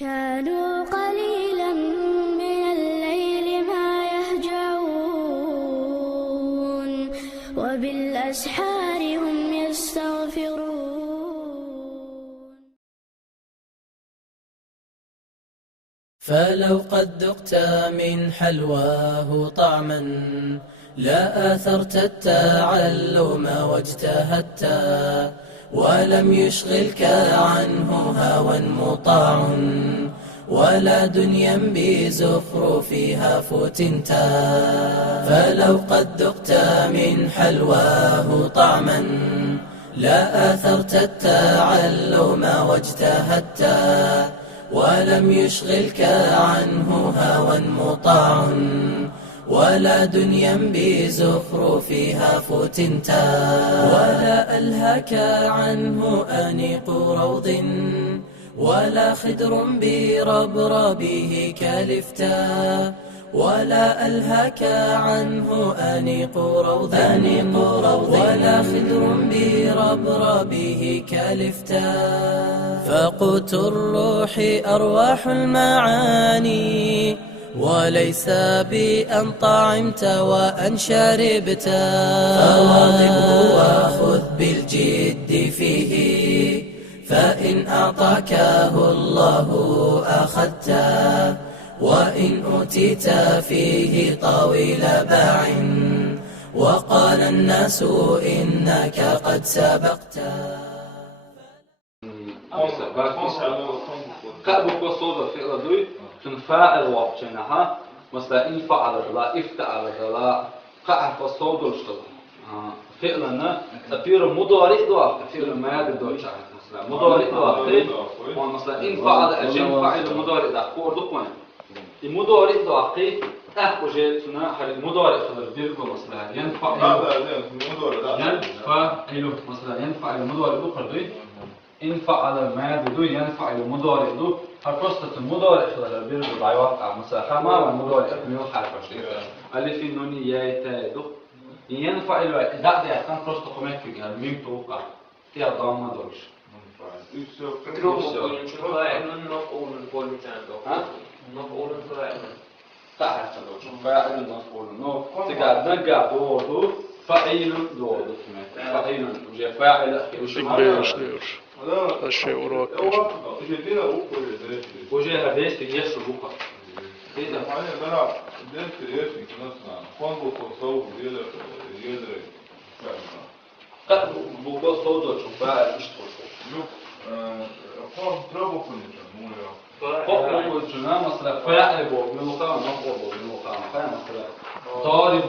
كانوا قليلا من الليل ما يهجعون وبالأسحار هم يستغفرون. فلو قد ذقت من حلواه طعما لا آثرت التعلم واجتهدت ولم يشغلك عنه هوى مطاع ولا دنيا بزخرفها فتنتا. فلو قد ذقت من حلواه طعما لا آثرت التعلم واجتهدت ولم يشغلك عنه هوى مطاع ولا دنيا بزخرفها فتنتا. ولا ألهك عنه أنيق روض ولا خدر بربربه كلفتا. ولا ألهك عنه أنيق روض ولا خدر بربربه كلفتا. فقوت الروح أرواح المعاني وليس بأن طعمت وأن شربت. فواظبه وخذ بالجد فيه فإن أعطاكه الله أخذته وإن أوتيت فيه طويل باع وقال الناس إنك قد سبقت. كأبو قصود فعل دوي تنفاعل وابجنها مثلا إن فعل لا افتعل لا كأف قصود الشغل فعلنا تفير مضارع دو فعل ما يد دو مثلا مضارع دو مثلا إن فعل أجن فعل مضارع ده كور دو كون المضارع دو أخي أخوجي تنا حال المضارع خلر بيرجو مثلا ينفع مثلا ينفع المضارع دو خلر إن فعل الماضي دو ينفع المضارع دو هالقصة المضارع خلال بيرجع ضيوقع مثلا خما والمضارع اسمه حرف شيء ألف نون ياء تاء دو ينفع الوقت ده كان قصة قمت في جهة مين توقع فيها ضامة دوش تعرف دوش فاعل مفعول نو تقعد نقع دو فاعل دو فاعل وجه فاعل لا شيء وراك وجه هذا يجلس بكرة كده معايا بلعب قدام كرياتي كناس فانجو كورساو يدري قد بوكو صوت شوفها اشتغل شوف فان ترابو كنت مويا فوق الجنة مثلا فاعل بوكا نقول بوكا مثلا ضارب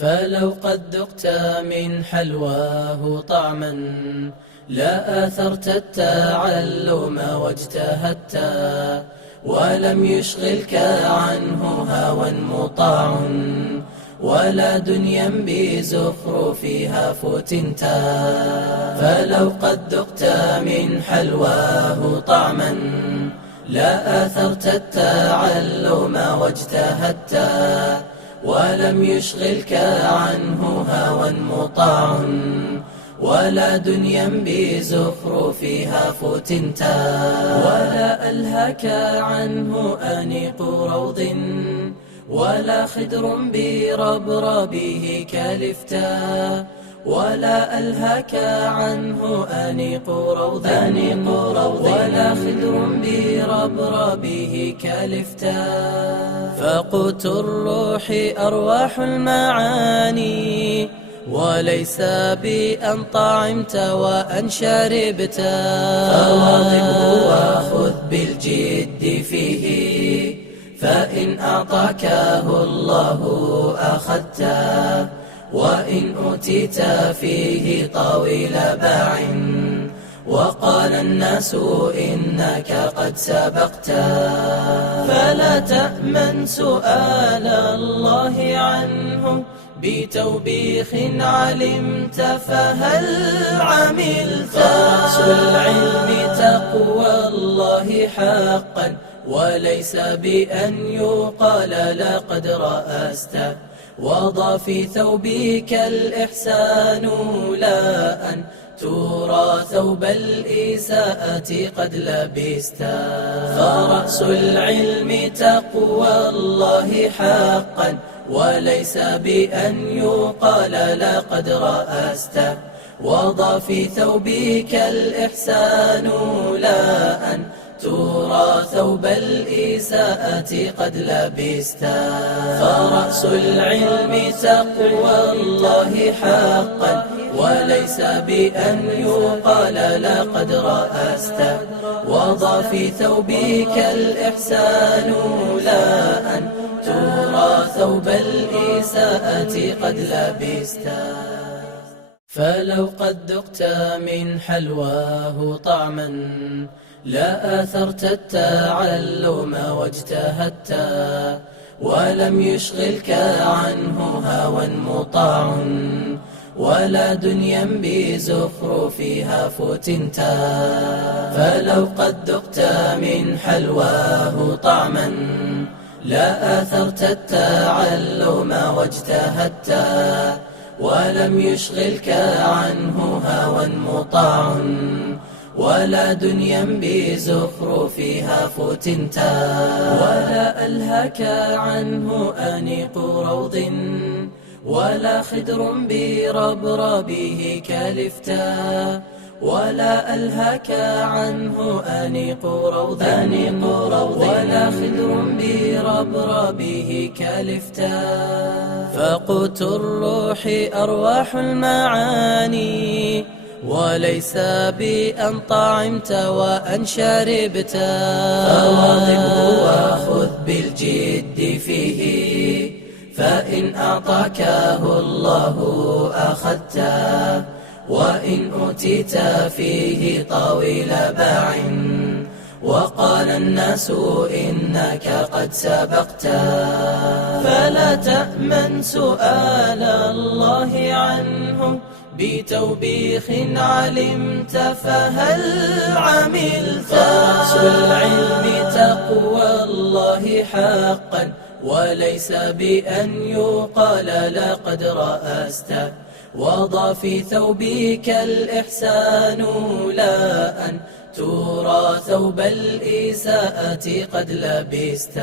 فلو قد ذقت من حلواه طعما لا آثرت التعلم واجتهدت ولم يشغلك عنه هوى مطاع ولا دنيا بزخرفها فتنتا. فلو قد ذقت من حلواه طعما لا آثرت التعلم واجتهدت ولم يشغلك عنه هوى مطاع ولا دنيا بزخرفها فتنتا. ولا ألهك عنه أنيق روض ولا خدر بربربه كلفتا. ولا ألهك عنه أنيق روض ولا خدر بربربه كلفتا. فقوت الروح أرواح المعاني وليس بأن طعمت وأن شربت. فواظبه وخذ بالجد فيه فإن أعطاكه الله أخذته وإن أوتيت فيه طويل باع وقال الناس إنك قد سبقت. فلا تأمن سؤال الله عنه بتوبيخ علمت فهل عملت. فرأس العلم تقوى الله حقا وليس بأن يقال لقد رأست. وضع في ثوبك الإحسان لا أن ترى ثوب الإساءة قد لبست. فرأس العلم تقوى الله حقا وليس بأن يقال لقد رأست. وضع في ثوبك الإحسان لا أن ترى ثوب الإساءة قد لبست. فرأس العلم تقوى الله حقا وليس بأن يقال لقد رأست. وضع في ثوبك الإحسان لا أن ترى ثوب الإساءة قد لبست. فلو قد ذقت من حلواه طعما لا آثرت التعلم واجتهدت ولم يشغلك عنه هوى مطاع ولا دنيا بزخرفها فتنتا. فلو قد ذقت من حلواه طعما لا آثرت التعلم واجتهدت ولم يشغلك عنه هوى مطاع ولا دنيا بزخرفها فتنتا. ولا ألهك عنه أنيق روض ولا خدر بربربه كلفتا. ولا ألهك عنه أنيق روض ولا خدر بربربه كلفتا. فقوت الروح أرواح المعاني وليس بأن طعمت وأن شربت. فواظبه وخذ بالجد فيه فإن أعطاكه الله أخذته وإن أوتيت فيه طويل باع وقال الناس إنك قد سبقت. فلا تأمن سؤال الله عنه بتوبيخ علمت فهل عملت. فرأس العلم تقوى الله حقا وليس بأن يقال لقد رأست. وضع في ثوبك الإحسان لا أن ترى ثوب الإساءة قد لبست.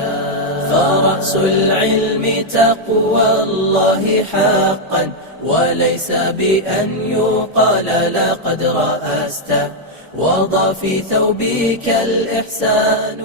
فرأس العلم تقوى الله حقا وليس بأن يقال لقد رأست. وضع في ثوبك الإحسان